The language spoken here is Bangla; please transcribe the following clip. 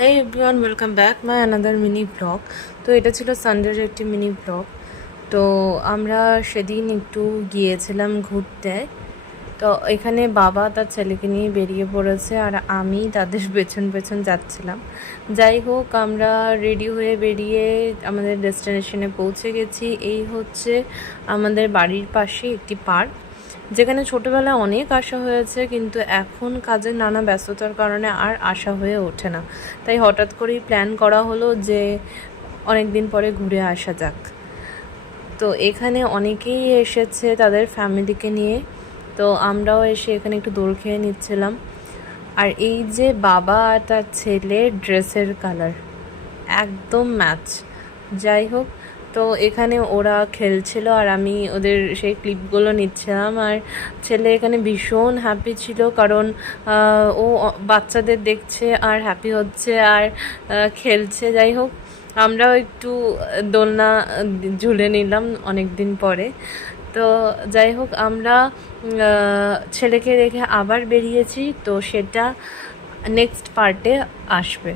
Hey everyone, welcome back my another mini vlog. তো এটা ছিল সানডের একটি মিনি ব্লগ। তো আমরা সেদিন একটু গিয়েছিলাম ঘুরতে। তো এখানে বাবা তার ছেলেকে নিয়ে বেরিয়ে পড়েছে আর আমি তাদের পেছন পেছন যাচ্ছিলাম। যাই হোক, আমরা রেডি হয়ে বেরিয়ে আমাদের ডেস্টিনেশনে পৌঁছে গেছি। এই হচ্ছে আমাদের বাড়ির পাশে একটি পার্ক, যেখানে ছোটোবেলায় অনেক আসা হয়েছে, কিন্তু এখন কাজের নানা ব্যস্ততার কারণে আর আসা হয়ে ওঠে না। তাই হঠাৎ করেই প্ল্যান করা হলো যে অনেক দিন পরে ঘুরে আসা যাক। তো এখানে অনেকেই এসেছে তাদের ফ্যামিলিকে নিয়ে। তো আমরাও এসে এখানে একটু দোল খেয়ে নিচ্ছিলাম। আর এই যে বাবা আর তার ছেলের ড্রেসের কালার একদম ম্যাচ। যাই হোক, তো এখানে ওরা খেলছিল আর আমি ওদের সেই ক্লিপগুলো নিচ্ছিলাম। আর ছেলে এখানে ভীষণ হ্যাপি ছিল, কারণ ও বাচ্চাদের দেখছে আর হ্যাপি হচ্ছে আর খেলছে। যাই হোক, আমরাও একটু দোলনা ঝুলে নিলাম অনেক দিন পরে। তো যাই হোক, আমরা ছেলেকে রেখে আবার বেরিয়েছি, তো সেটা নেক্সট পার্টে আসবে।